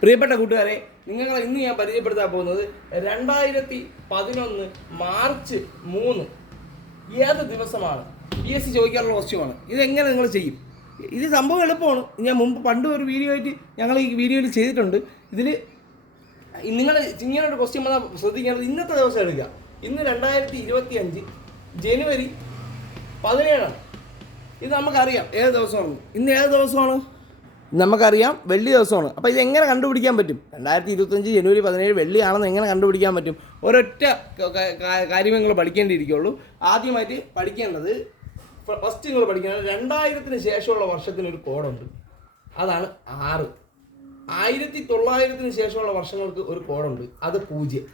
പ്രിയപ്പെട്ട കൂട്ടുകാരെ നിങ്ങൾ ഇന്ന് ഞാൻ പരിചയപ്പെടുത്താൻ പോകുന്നത് രണ്ടായിരത്തി പതിനൊന്ന് മാർച്ച് മൂന്ന്. ഏത് ദിവസമാണ്? പി എസ് സി ചോദിക്കാനുള്ള ക്വസ്റ്റ്യമാണ് ഇതെങ്ങനെ നിങ്ങൾ ചെയ്യും? ഇത് സംഭവം എളുപ്പമാണ്. ഞാൻ മുമ്പ് പണ്ട് ഒരു വീഡിയോ ആയിട്ട് ഞങ്ങൾ ഈ വീഡിയോയിൽ ചെയ്തിട്ടുണ്ട്. ഇതിൽ നിങ്ങൾ ഇങ്ങനെ ഒരു ക്വസ്റ്റ്യൻ വന്നാൽ ശ്രദ്ധിക്കേണ്ടത് ഇന്നത്തെ ദിവസം എടുക്കുക. ഇന്ന് രണ്ടായിരത്തി ഇരുപത്തി അഞ്ച് ജനുവരി പതിനേഴാണ്. ഇത് നമുക്കറിയാം. ഏത് ദിവസമാണ്? ഇന്ന് ഏത് ദിവസമാണ്? നമുക്കറിയാം വെള്ളി ദിവസമാണ്. അപ്പോൾ ഇത് എങ്ങനെ കണ്ടുപിടിക്കാൻ പറ്റും? രണ്ടായിരത്തി ഇരുപത്തഞ്ച് ജനുവരി പതിനേഴ് വെള്ളിയാണെന്ന് എങ്ങനെ കണ്ടുപിടിക്കാൻ പറ്റും? ഒരൊറ്റ കാര്യം നിങ്ങൾ പഠിക്കേണ്ടിയിരിക്കുള്ളൂ. ആദ്യമായിട്ട് പഠിക്കേണ്ടത് ഫസ്റ്റ് നിങ്ങൾ പഠിക്കേണ്ടത് രണ്ടായിരത്തിന് ശേഷമുള്ള വർഷത്തിനൊരു കോഡുണ്ട്. അതാണ് ആറ്. ആയിരത്തി തൊള്ളായിരത്തിന് ശേഷമുള്ള വർഷങ്ങൾക്ക് ഒരു കോഡുണ്ട്. അത് പൂജ്യം.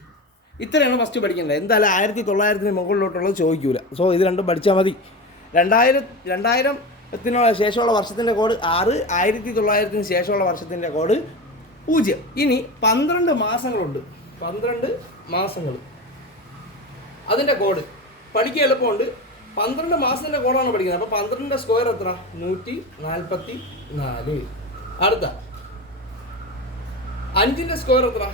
ഇത്രയാണ് ഫസ്റ്റ് പഠിക്കേണ്ടത്. എന്തായാലും ആയിരത്തി തൊള്ളായിരത്തിന് മുകളിലോട്ടുള്ളത് ചോദിക്കൂല. സോ ഇത് രണ്ടും പഠിച്ചാൽ മതി. രണ്ടായിരം രണ്ടായിരം രണ്ടായിരത്തിന് ശേഷമുള്ള വർഷത്തിന്റെ കോഡ് ആറ് ആയിരത്തി തൊള്ളായിരത്തിന് ശേഷമുള്ള വർഷത്തിന്റെ കോഡ് പൂജ്യം. ഇനി പന്ത്രണ്ട് മാസങ്ങളുണ്ട്. പന്ത്രണ്ട് മാസങ്ങൾ അതിന്റെ കോഡ് പഠിക്കുക എളുപ്പമുണ്ട്. പന്ത്രണ്ട് മാസത്തിന്റെ കോഡാണ് പഠിക്കുന്നത്. അപ്പോൾ പന്ത്രണ്ടിന്റെ സ്ക്വയർ എത്ര? നൂറ്റി നാൽപ്പത്തി നാല് അടുത്ത. അഞ്ചിന്റെ സ്ക്വയർ എത്ര?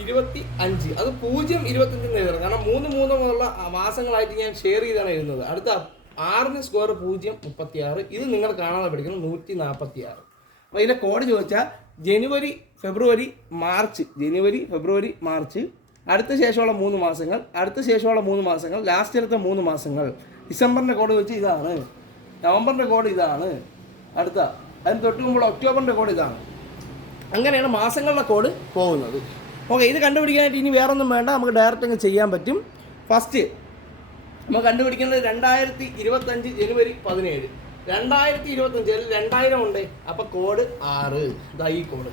ഇരുപത്തി അഞ്ച് അത് പൂജ്യം ഇരുപത്തഞ്ചിന് എഴുതണം. കാരണം മൂന്ന് മൂന്ന് മുതലുള്ള മാസങ്ങളായിട്ട് ഞാൻ ഷെയർ ചെയ്താണ് എഴുതുന്നത്. അടുത്ത ആറിന് സ്ക്വയർ പൂജ്യം മുപ്പത്തി ആറ് ഇത് നിങ്ങൾ കാണാതെ പഠിക്കണം. നൂറ്റി നാൽപ്പത്തി ആറ് അപ്പോൾ ഇതിന്റെ കോഡ് ചോദിച്ചാൽ ജനുവരി ഫെബ്രുവരി മാർച്ച്. ജനുവരി ഫെബ്രുവരി മാർച്ച്. അടുത്ത ശേഷമുള്ള മൂന്ന് മാസങ്ങൾ. അടുത്ത ശേഷമുള്ള മൂന്ന് മാസങ്ങൾ. ലാസ്റ്റ് അടുത്ത മൂന്ന് മാസങ്ങൾ. ഡിസംബറിന്റെ കോഡ് വെച്ച് ഇതാണ്. നവംബറിന്റെ കോഡ് ഇതാണ്. അടുത്ത. അതിന് തൊട്ട് മുമ്പുള്ള ഒക്ടോബറിന്റെ കോഡ് ഇതാണ്. അങ്ങനെയാണ് മാസങ്ങളുടെ കോഡ് പോകുന്നത്. ഓക്കെ ഇത് കണ്ടുപിടിക്കാനായിട്ട് ഇനി വേറൊന്നും വേണ്ട. നമുക്ക് ഡയറക്റ്റ് അങ്ങ് ചെയ്യാൻ പറ്റും. ഫസ്റ്റ് നമുക്ക് കണ്ടുപിടിക്കേണ്ടത് രണ്ടായിരത്തി ഇരുപത്തഞ്ച് ജനുവരി പതിനേഴ്. രണ്ടായിരത്തി ഇരുപത്തഞ്ച് അഞ്ച് രണ്ടായിരം ഉണ്ട്. അപ്പോൾ കോഡ് ആറ്. ഇതാ ഈ കോഡ്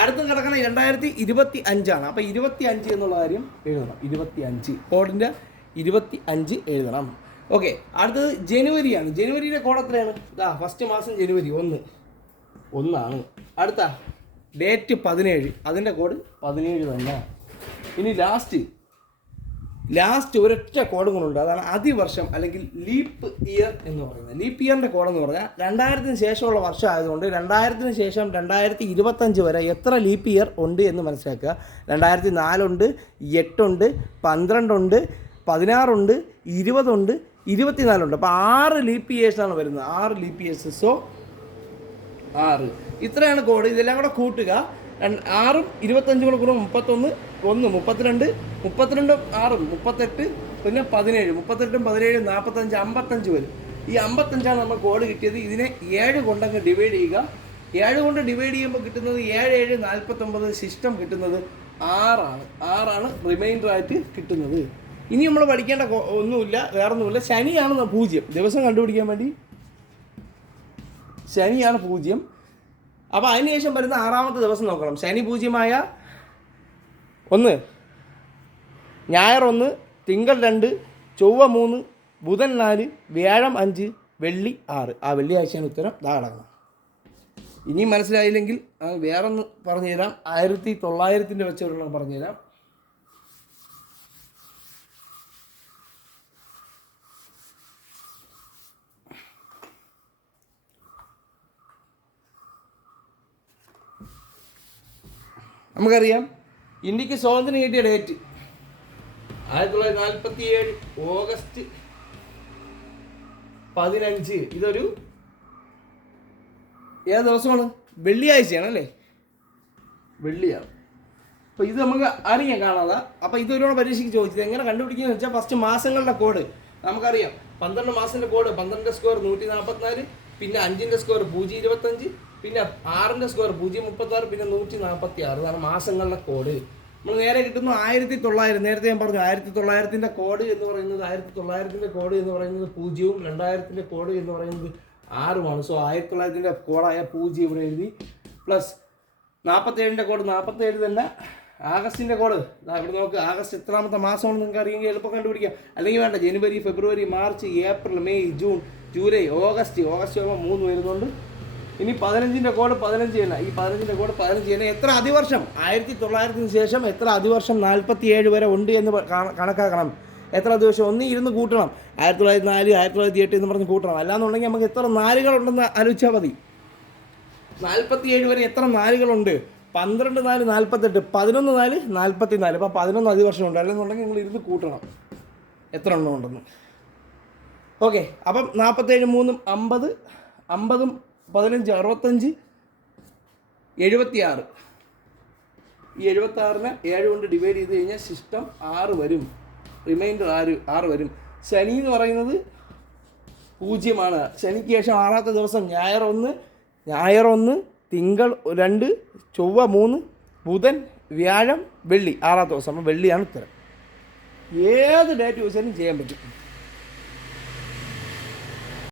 അടുത്ത് കിടക്കുന്ന രണ്ടായിരത്തി ഇരുപത്തി അഞ്ചാണ് അപ്പോൾ ഇരുപത്തി അഞ്ച് എന്നുള്ള കാര്യം എഴുതണം. ഇരുപത്തി അഞ്ച് കോഡിന്റെ ഇരുപത്തി അഞ്ച് എഴുതണം. ഓക്കെ അടുത്തത് ജനുവരിയാണ്. ജനുവരിയുടെ കോഡ് എത്രയാണ്? ഇതാ ഫസ്റ്റ് മാസം ജനുവരി ഒന്ന്. ഒന്നാണ്. അടുത്ത ഡേറ്റ് പതിനേഴ്. അതിന്റെ കോഡ് പതിനേഴ് തന്നെ. ഇനി ലാസ്റ്റ് ലാസ്റ്റ് ഒരൊറ്റ കോഡും കൂടെ അതാണ് അതിവർഷം അല്ലെങ്കിൽ ലീപ്പ് ഇയർ എന്ന് പറയുന്നത്. ലീപ്പ് ഇയറിന്റെ എന്ന് പറഞ്ഞാൽ രണ്ടായിരത്തിന് ശേഷമുള്ള വർഷം ആയതുകൊണ്ട് രണ്ടായിരത്തിന് ശേഷം രണ്ടായിരത്തി ഇരുപത്തഞ്ച് വരെ എത്ര ലീപ്പ് ഇയർ ഉണ്ട് എന്ന് മനസ്സിലാക്കുക. രണ്ടായിരത്തി നാലുണ്ട് എട്ടുണ്ട് പന്ത്രണ്ടുണ്ട് പതിനാറുണ്ട് ഇരുപതുണ്ട് ഇരുപത്തിനാലുണ്ട്. അപ്പോൾ ആറ് ലീപ്പ് ഇയേഴ്സാണ് വരുന്നത്. ആറ് ലീപ്പ് ഇയേഴ്സ് സോ ആറ്. ഇത്രയാണ് കോഡ് ഇതെല്ലാം കൂടെ കൂട്ടുക. ആറും ഇരുപത്തഞ്ചും കൂടെ കൂടെ മുപ്പത്തൊന്ന് ഒന്ന് മുപ്പത്തിരണ്ട് മുപ്പത്തിരണ്ടും ആറും മുപ്പത്തെട്ട് പിന്നെ പതിനേഴ് മുപ്പത്തെട്ടും പതിനേഴും നാൽപ്പത്തഞ്ച് അമ്പത്തഞ്ച് വരും. ഈ അമ്പത്തഞ്ചാണ് നമ്മൾ കോഡ് കിട്ടിയത്. ഇതിനെ ഏഴ് കൊണ്ടങ്ങ് ഡിവൈഡ് ചെയ്യുക. ഏഴ് കൊണ്ട് ഡിവൈഡ് ചെയ്യുമ്പോൾ കിട്ടുന്നത് ഏഴ് ഏഴ് നാൽപ്പത്തൊമ്പത് സിസ്റ്റം കിട്ടുന്നത് ആറാണ്. ആറാണ് റിമൈൻഡർ ആയിട്ട് കിട്ടുന്നത്. ഇനി നമ്മൾ പഠിക്കേണ്ട ഒന്നുമില്ല വേറൊന്നുമില്ല. ശനിയാണ് പൂജ്യം. ദിവസം കണ്ടുപിടിക്കാൻ വേണ്ടി. ശനിയാണ് പൂജ്യം. അപ്പോൾ അതിനുശേഷം വരുന്ന ആറാമത്തെ ദിവസം നോക്കണം. ശനി പൂജ്യമായ ഒന്ന്. ഞായർ ഒന്ന് തിങ്കൾ രണ്ട് ചൊവ്വ മൂന്ന് ബുധൻ നാല് വ്യാഴം അഞ്ച് വെള്ളി ആറ്. ആ വെള്ളിയാഴ്ചയാണ് ഉത്തരം. കിടക്കണം ഇനി മനസ്സിലായില്ലെങ്കിൽ വേറൊന്ന് പറഞ്ഞുതരാം. ആയിരത്തി തൊള്ളായിരത്തിന്റെ വെച്ചൊരെണ്ണം പറഞ്ഞുതരാം. നമുക്കറിയാം ഇന്ത്യയ്ക്ക് സ്വാതന്ത്ര്യം കിട്ടിയ ഡേറ്റ് ആയിരത്തി തൊള്ളായിരത്തി നാൽപ്പത്തി ഏഴ് ഓഗസ്റ്റ് പതിനഞ്ച്. ഇതൊരു ഏത് ദിവസമാണ്? വെള്ളിയാഴ്ചയാണ് അല്ലേ? വെള്ളിയാണ്. അപ്പോൾ ഇത് നമുക്ക് അറിയാം കാണാതെ. അപ്പോൾ ഇതൊരുപാട് പരീക്ഷയ്ക്ക് ചോദിച്ചത്. എങ്ങനെ കണ്ടുപിടിക്കുന്നത് വെച്ചാൽ ഫസ്റ്റ് മാസങ്ങളുടെ കോഡ് നമുക്കറിയാം. പന്ത്രണ്ട് മാസത്തിന്റെ കോഡ് പന്ത്രണ്ട് സ്ക്വയർ നൂറ്റി നാൽപ്പത്തിനാല് പിന്നെ അഞ്ചിന്റെ സ്ക്വയർ പൂജ്യം ഇരുപത്തഞ്ച് പിന്നെ ആറിന്റെ സ്ക്വയർ പൂജ്യം മുപ്പത്താറ് പിന്നെ നൂറ്റി നാൽപ്പത്തി ആറ് അതാണ് മാസങ്ങളുടെ കോഡ് നമ്മൾ നേരെ കിട്ടുന്നു ആയിരത്തി തൊള്ളായിരം നേരത്തെ ഞാൻ പറഞ്ഞു ആയിരത്തി തൊള്ളായിരത്തിന്റെ കോഡ് എന്ന് പറയുന്നത് ആയിരത്തി തൊള്ളായിരത്തിന്റെ കോഡ് എന്ന് പറയുന്നത് പൂജ്യവും രണ്ടായിരത്തിന്റെ കോഡ് എന്ന് പറയുന്നത് ആറുമാണ്. സോ ആയിരത്തി തൊള്ളായിരത്തിന്റെ കോഡായ പൂജ്യം ഇവിടെ എഴുതി പ്ലസ് നാൽപ്പത്തേഴിന്റെ കോഡ് നാൽപ്പത്തേഴ് തന്നെ ആഗസ്റ്റിന്റെ കോഡ് ഇവിടെ നോക്ക് ആഗസ്റ്റ് എത്രാമത്തെ മാസമാണെന്ന് നിങ്ങൾക്ക് അറിയെങ്കിൽ എളുപ്പം കണ്ടുപിടിക്കാം. അല്ലെങ്കിൽ വേണ്ട ജനുവരി ഫെബ്രുവരി March April May June July August. August ആകുമ്പോൾ മൂന്ന് വരുന്നുണ്ട്. ഇനി പതിനഞ്ചിന്റെ കോഡ് പതിനഞ്ച് ചെയ്യണ ഈ പതിനഞ്ചിന്റെ കോഡ് പതിനഞ്ച് ചെയ്യണ എത്ര അതിവർഷം? ആയിരത്തി തൊള്ളായിരത്തിന് ശേഷം എത്ര അതിവർഷം നാൽപ്പത്തി ഏഴ് വരെ ഉണ്ട് എന്ന് കണക്കാക്കണം. എത്ര ദിവസം ഒന്ന് ഇരുന്ന് കൂട്ടണം. ആയിരത്തി തൊള്ളായിരത്തി നാല് ആയിരത്തി തൊള്ളായിരത്തി എട്ട് എന്ന് പറഞ്ഞ് കൂട്ടണം. അല്ലാന്നുണ്ടെങ്കിൽ നമുക്ക് എത്ര നാലുകളുണ്ടെന്ന് ആലോചിച്ചാൽ മതി. നാൽപ്പത്തി ഏഴ് വരെ എത്ര നാലുകളുണ്ട്? പന്ത്രണ്ട് നാല് നാൽപ്പത്തെട്ട് പതിനൊന്ന് നാല് നാൽപ്പത്തി നാല് അപ്പോൾ പതിനൊന്ന് അതിവർഷം ഉണ്ട്. അല്ലെന്നുണ്ടെങ്കിൽ നിങ്ങൾ ഇരുന്ന് കൂട്ടണം. എത്ര എണ്ണം ഉണ്ടെന്ന്. ഓക്കെ. അപ്പം നാൽപ്പത്തേഴ് മൂന്നും അമ്പത്. അമ്പതും പതിനഞ്ച് അറുപത്തഞ്ച് എഴുപത്തിയാറ്. ഈ എഴുപത്തി ആറിനെ ഏഴ് കൊണ്ട് ഡിവൈഡ് ചെയ്ത് കഴിഞ്ഞാൽ സിസ്റ്റം ആറ് വരും. റിമൈൻഡർ ആറ് ആറ് വരും. ശനി എന്ന് പറയുന്നത് പൂജ്യമാണ്. ശനിക്ക് ശേഷം ആറാമത്തെ ദിവസം ഞായർ ഒന്ന് ഞായർ ഒന്ന് തിങ്കൾ രണ്ട് ചൊവ്വ മൂന്ന് ബുധൻ വ്യാഴം വെള്ളി. ആറാമത്തെ ദിവസം. വെള്ളിയാണ് ഉത്തരം. ഏത് ഡേറ്റ് ചോദിച്ചാലും ചെയ്യാൻ പറ്റും.